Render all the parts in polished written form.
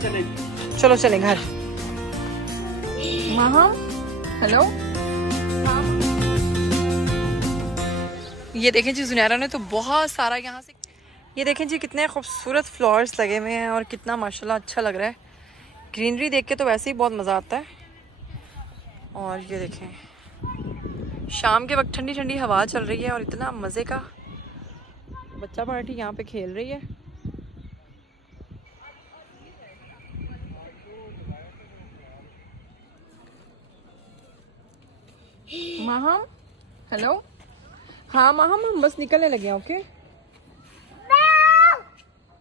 चले। चलो चलें घर। माँ हेलो। ये देखें जी ज़ुनैरा ने तो बहुत सारा यहाँ से, ये देखें जी कितने खूबसूरत फ्लावर्स लगे हुए हैं और कितना माशाल्लाह अच्छा लग रहा है। ग्रीनरी देख के तो वैसे ही बहुत मज़ा आता है। और ये देखें शाम के वक्त ठंडी ठंडी हवा चल रही है और इतना मज़े का, बच्चा पार्टी यहाँ पे खेल रही है। माहम हेलो। हाँ माहम हम बस निकलने लगे हैं। ओके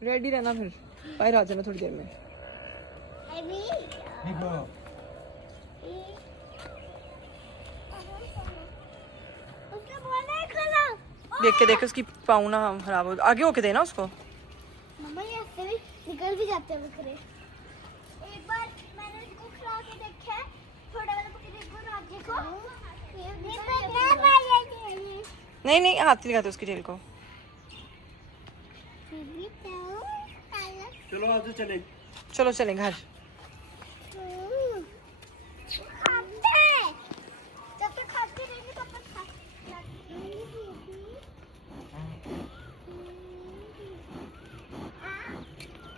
रेडी रहना, फिर बाहर आ जाना थोड़ी देर में। देख के देख उसकी पाँव ना खराब हो, आगे होके देना उसको। मम्मा ये ऐसे भी निकल भी जाते हैं बकरे। एक बार मैंने इनको खिला के देखा है, थोड़ा वाला बकरे को राज्य को नहीं नहीं हाथ नहीं लगाते उसकी टेल को। चलो आज चले। चलो चलें घर। जब तक खाते रहेंगे तब तक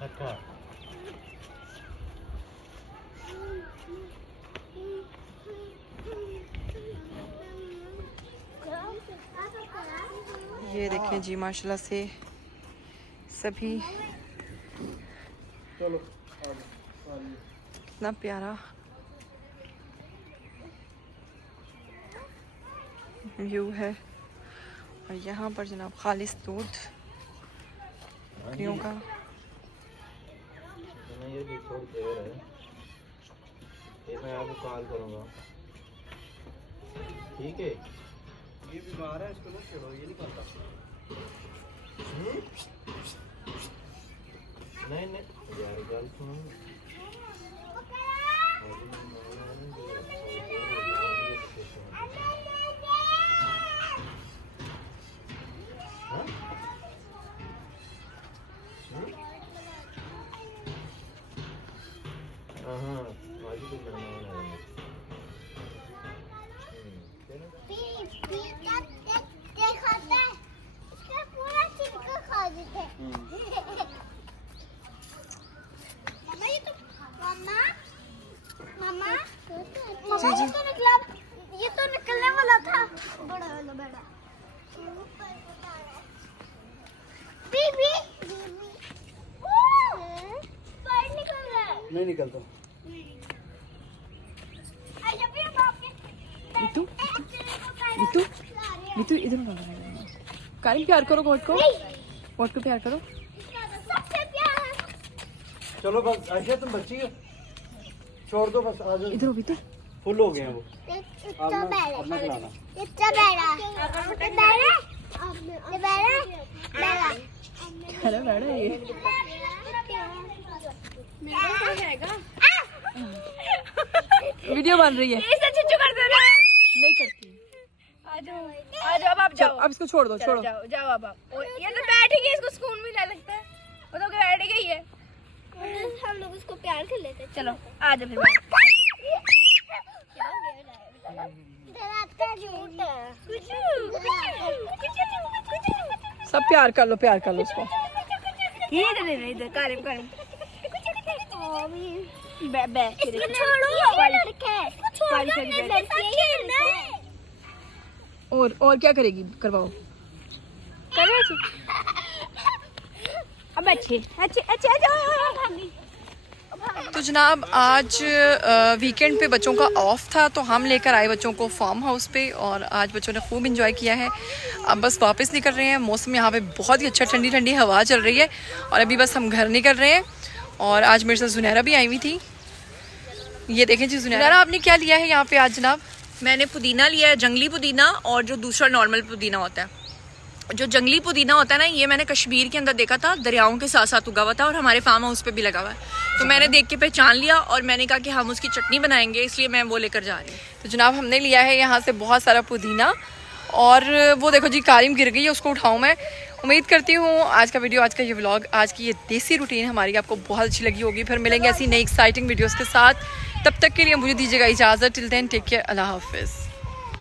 अच्छा ये देखें जी माशाल्लाह से सभी चलो कितना प्यारा व्यू है। और यहाँ पर जनाब खालिस दूध बकरियों का। ये भी थोड़ी देर है, ये मैं आपको कॉल करूँगा, ठीक है। ये बीमार है, इसको मत छोड़ो, ये नहीं खाता। नहीं नहीं यार गल सुनो। जी जी ये तो निकलने वाला था, बड़ा वाला बड़ा। बीबी बाहर निकल रहा है। नहीं निकलता। नीतू नीतू नीतू इधर कारिम प्यार करो गोट को, गोट को प्यार करो। सबसे प्यारा चलो बस आयशा तुम बच्ची हो, छोड़ दो बस, आ जाओ। इधर हो भी तो फुल हो गए हैं वो। इतना बैठा अपना खिलाना। इतना बैठा बैठा हेलो मैडम ये वीडियो बन रही है। नहीं करती। आ जाओ अब आप जाओ। अब इसको छोड़ दो, छोड़ो। जाओ जाओ अब आप। ये तो बैठ ही गई, इसको सुकून भी नहीं लगता है, वो तो बैठ गई है। हम लोग उसको प्यार कर लेते। चलो आ जाओ फिर। सब प्यार कर लो, प्यार कर लो उसको। इधर कारिम और क्या करेगी, करवाओ। अब अच्छे तो जनाब आज वीकेंड पे बच्चों का ऑफ था, तो हम लेकर आए बच्चों को फार्म हाउस पे और आज बच्चों ने खूब इंजॉय किया है। अब बस वापस निकल रहे हैं। मौसम यहाँ पे बहुत ही अच्छा, ठंडी ठंडी हवा चल रही है और अभी बस हम घर निकल रहे हैं। और आज मेरे साथ ज़ुनैरा भी आई हुई थी। ये देखें जी ज़ुनैरा, आपने क्या लिया है यहाँ पे आज जनाब? मैंने पुदीना लिया है, जंगली पुदीना, और जो दूसरा नॉर्मल पुदीना होता है। जो जंगली पुदीना होता है ना, ये मैंने कश्मीर के अंदर देखा था, दरियाओं के साथ साथ उगा हुआ था और हमारे फार्म हाउस पे भी लगा हुआ है। तो मैंने देख के पहचान लिया और मैंने कहा कि हम उसकी चटनी बनाएंगे, इसलिए मैं वो लेकर जा रही हूँ। तो जनाब हमने लिया है यहाँ से बहुत सारा पुदीना और वो देखो जी कारिम गिर गई है, उसको उठाऊँ मैं। उम्मीद करती हूँ आज का वीडियो, आज का ये व्लॉग, आज की ये देसी रूटीन हमारी आपको बहुत अच्छी लगी होगी। फिर मिलेंगे ऐसी नई एक्साइटिंग वीडियोस के साथ, तब तक के लिए मुझे दीजिएगा इजाज़त। टिल देन टेक केयर, अल्लाह हाफिज़।